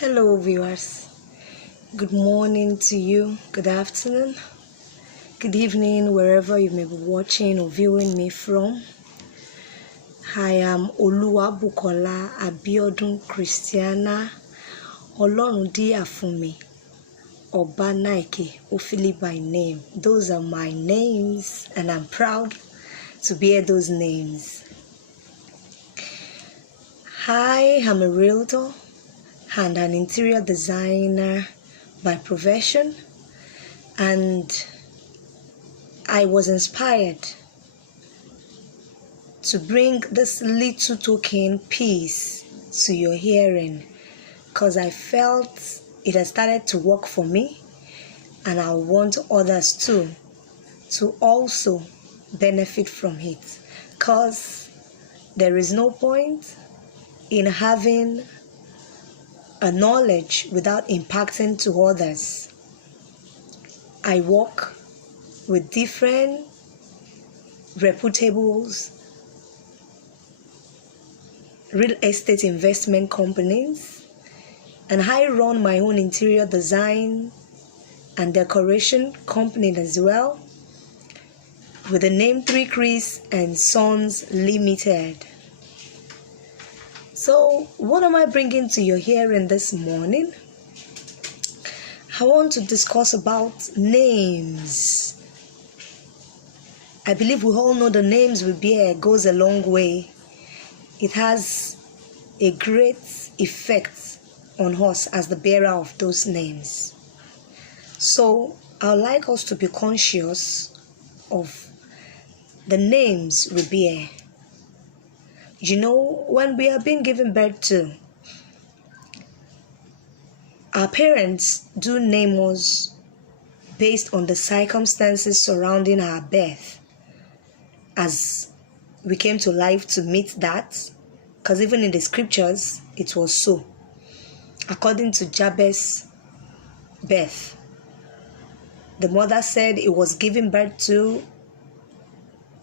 Hello, viewers. Good morning to you. Good afternoon. Good evening, wherever you may be watching or viewing me from. I am Oluwabukola Abiodun Christiana Olorundiya Funmi Obanaike Ofili by name. Those are my names, and I'm proud to bear those names. I am a realtor and an interior designer by profession, and I was inspired to bring this little token piece to your hearing because I felt it has started to work for me, and I want others too to also benefit from it, because there is no point in having a knowledge without impacting to others. I work with different reputable real estate investment companies, and I run my own interior design and decoration company as well, with the name 3 Chris and Sons Limited. So what am I bringing to your hearing this morning? I want to discuss about names. I believe we all know the names we bear goes a long way. It has a great effect on us as the bearer of those names. So I'd like us to be conscious of the names we bear. You know, when we are being given birth to, our parents do name us based on the circumstances surrounding our birth, as we came to life to meet that, because even in the scriptures it was so. According to Jabez's birth, the mother said it was given birth to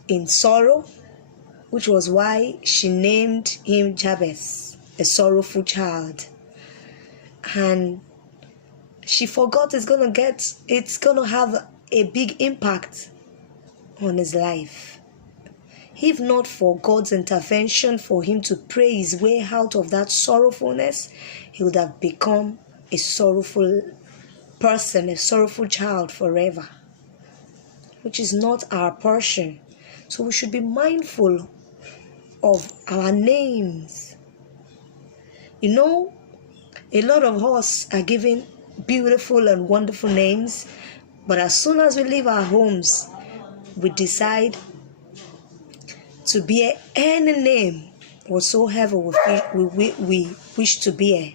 in sorrow, which was why she named him Jabez, a sorrowful child. And she forgot it's gonna have a big impact on his life. If not for God's intervention for him to pray his way out of that sorrowfulness, he would have become a sorrowful person, a sorrowful child forever, which is not our portion. So we should be mindful of our names. You know, a lot of us are given beautiful and wonderful names, but as soon as we leave our homes, we decide to bear any name whatsoever we wish to bear.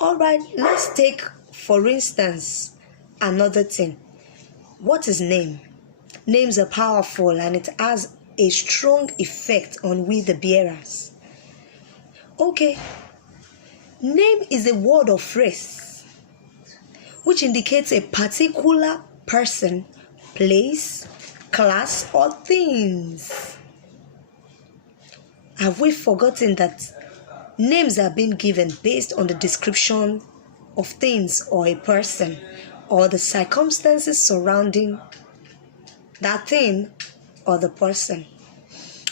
All right, let's take, for instance, another thing. What is name? Names are powerful, and it has a strong effect on we the bearers. Okay, name is a word or phrase which indicates a particular person, place, class, or things. Have we forgotten that names are being given based on the description of things or a person, or the circumstances surrounding that thing or the person?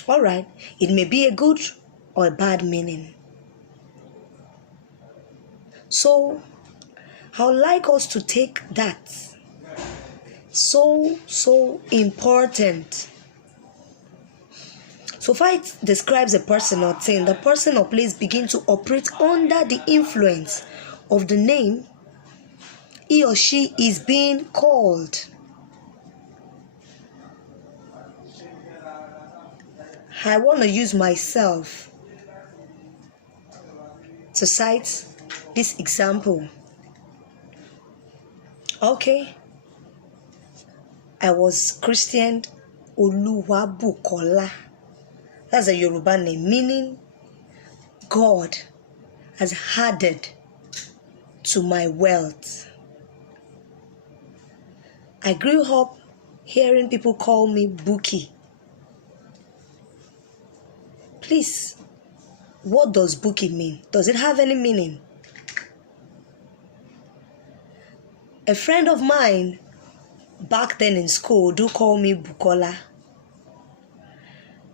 All right, it may be a good or a bad meaning. So I would like us to take that so important. So if it describes a person or thing, the person or place begin to operate under the influence of the name he or she is being called. I want to use myself to cite this example. Okay, I was christened Oluwabukola. That's a Yoruba name, meaning God has added to my wealth. I grew up hearing people call me Buki. Please, what does Buki mean? Does it have any meaning? A friend of mine back then in school do call me Bukola.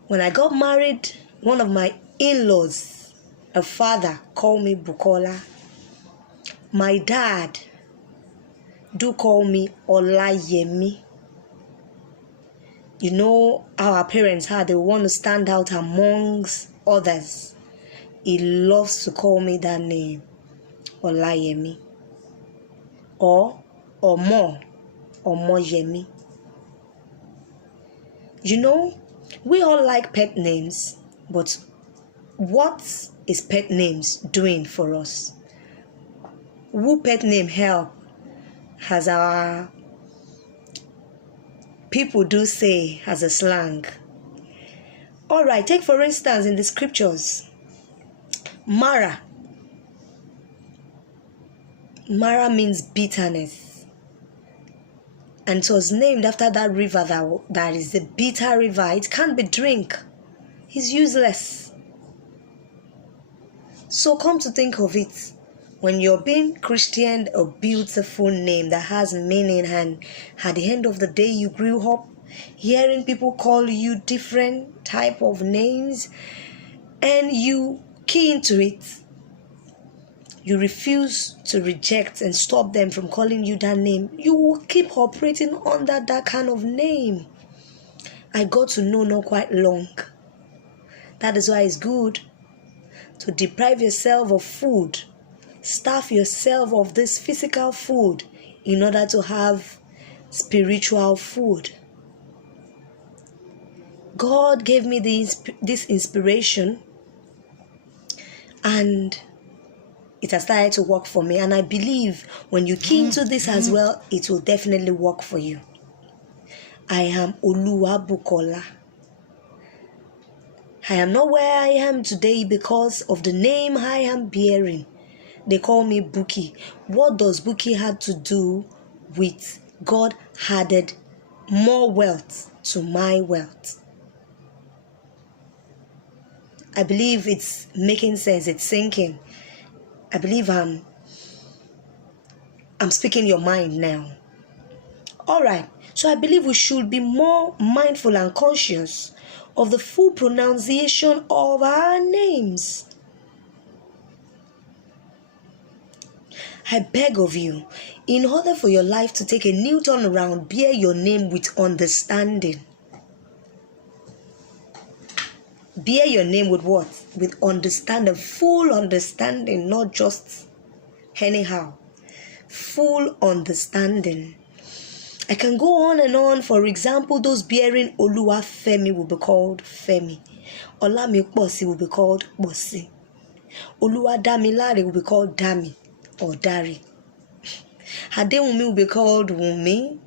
When I got married, one of my in-laws, a father, called me Bukola. My dad do call me Olayemi. You know how our parents had, they want to stand out amongst others. He loves to call me that name, Olayemi. Or Omoyemi. You know, we all like pet names, but what is pet names doing for us? Who pet name help? As our people do say as a slang. Alright, take for instance in the scriptures, Mara. Mara means bitterness. And it was named after that river that is a bitter river. It can't be drink. It's useless. So come to think of it, when you're being christened a beautiful name that has meaning, and at the end of the day you grew up hearing people call you different type of names and you key into it, you refuse to reject and stop them from calling you that name, you will keep operating under that kind of name. I got to know not quite long. That is why it's good to deprive yourself of food, starve yourself of this physical food in order to have spiritual food. God gave me this inspiration, and it has started to work for me, and I believe when you key into this as well, it will definitely work for you. I am Oluwabukola. I am not where I am today because of the name I am bearing. They call me Buki. What does Buki have to do with God added more wealth to my wealth? I believe it's making sense, it's sinking. I believe I'm speaking your mind now. Alright, so I believe we should be more mindful and conscious of the full pronunciation of our names. I beg of you, in order for your life to take a new turnaround, bear your name with understanding. Bear your name with what? With understanding, full understanding, not just anyhow. Full understanding. I can go on and on. For example, those bearing Oluwafemi will be called Femi. Olamikposi will be called Bosi. Oluwadamilare will be called Dami or Dari. Adewumi will be called Wumi.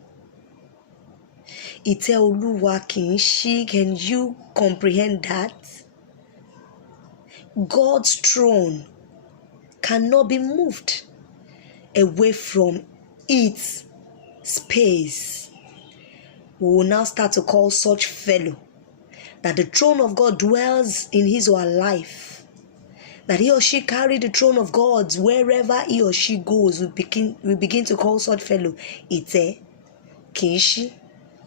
Iteoluwa Kinshi, can you comprehend that? God's throne cannot be moved away from its space. We will now start to call such fellow that the throne of God dwells in his or her life, that he or she carry the throne of God wherever he or she goes. We begin to call such fellow Ite, Kinshi,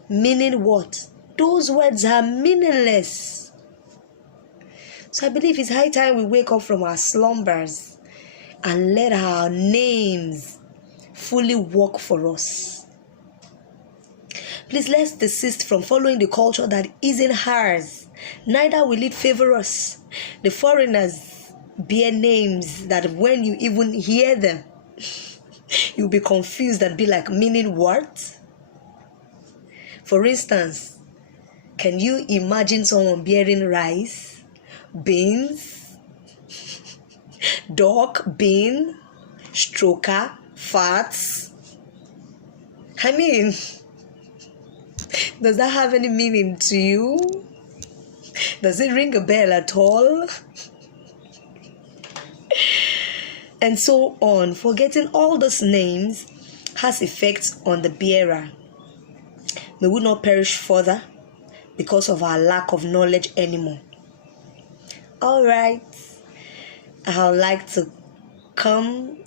meaning what? Those words are meaningless. So I believe it's high time we wake up from our slumbers and let our names fully work for us. Please, let's desist from following the culture that isn't ours. Neither will it favor us. The foreigners bear names that when you even hear them, you'll be confused and be like, meaning what? For instance, can you imagine someone bearing rice, beans, duck, bean, stroker, farts? I mean, does that have any meaning to you? Does it ring a bell at all? And so on. Forgetting all those names has effects on the bearer. May we not perish further because of our lack of knowledge anymore. Alright, I would like to come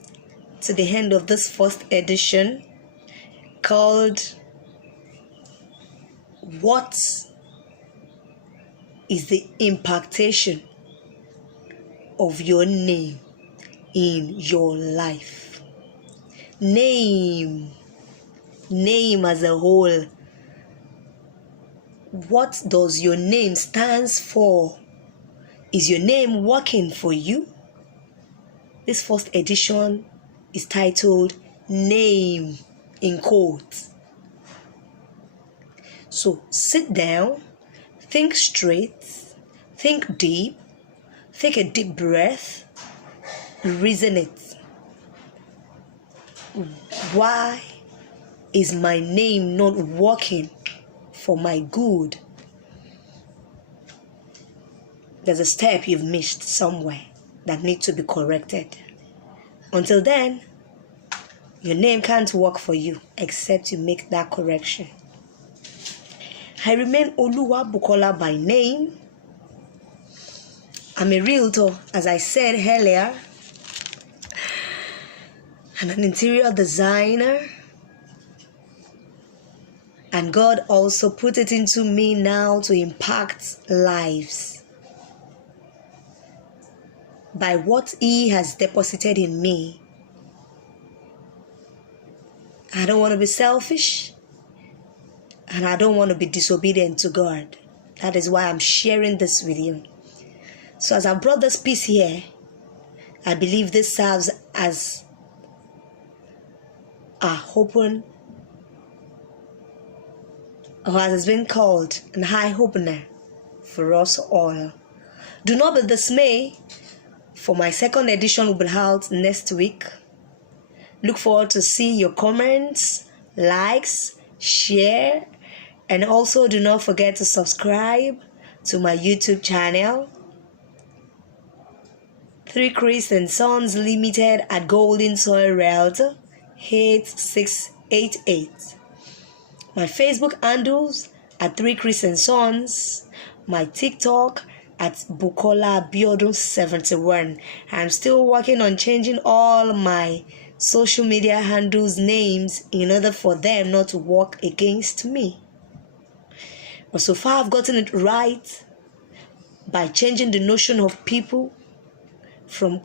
to the end of this first edition called What is the Impactation of Your Name in Your Life? Name as a whole. What does your name stands for? Is your name working for you? This first edition is titled Name in quotes. So sit down, think straight, think deep, take a deep breath, reason it. Why is my name not working for my good? There's a step you've missed somewhere that needs to be corrected. Until then, your name can't work for you except you make that correction. I remain Oluwa Bukola by name. I'm a realtor, as I said earlier. I'm an interior designer. And God also put it into me now to impact lives by what He has deposited in me. I don't want to be selfish, and I don't want to be disobedient to God. That is why I'm sharing this with you. So as I brought this piece here, I believe this serves as a open, or as it's been called, an eye opener for us all. Do not be dismayed, for my second edition will be out next week. Look forward to see your comments, likes, share, and also do not forget to subscribe to my YouTube channel, 3 Chris and Sons Limited at Golden Soil Realtor 8688. My Facebook handles at 3 Chris and Sons. My TikTok at Bukola Abiodun 71. I'm still working on changing all my social media handles names in order for them not to work against me. But so far I've gotten it right by changing the notion of people from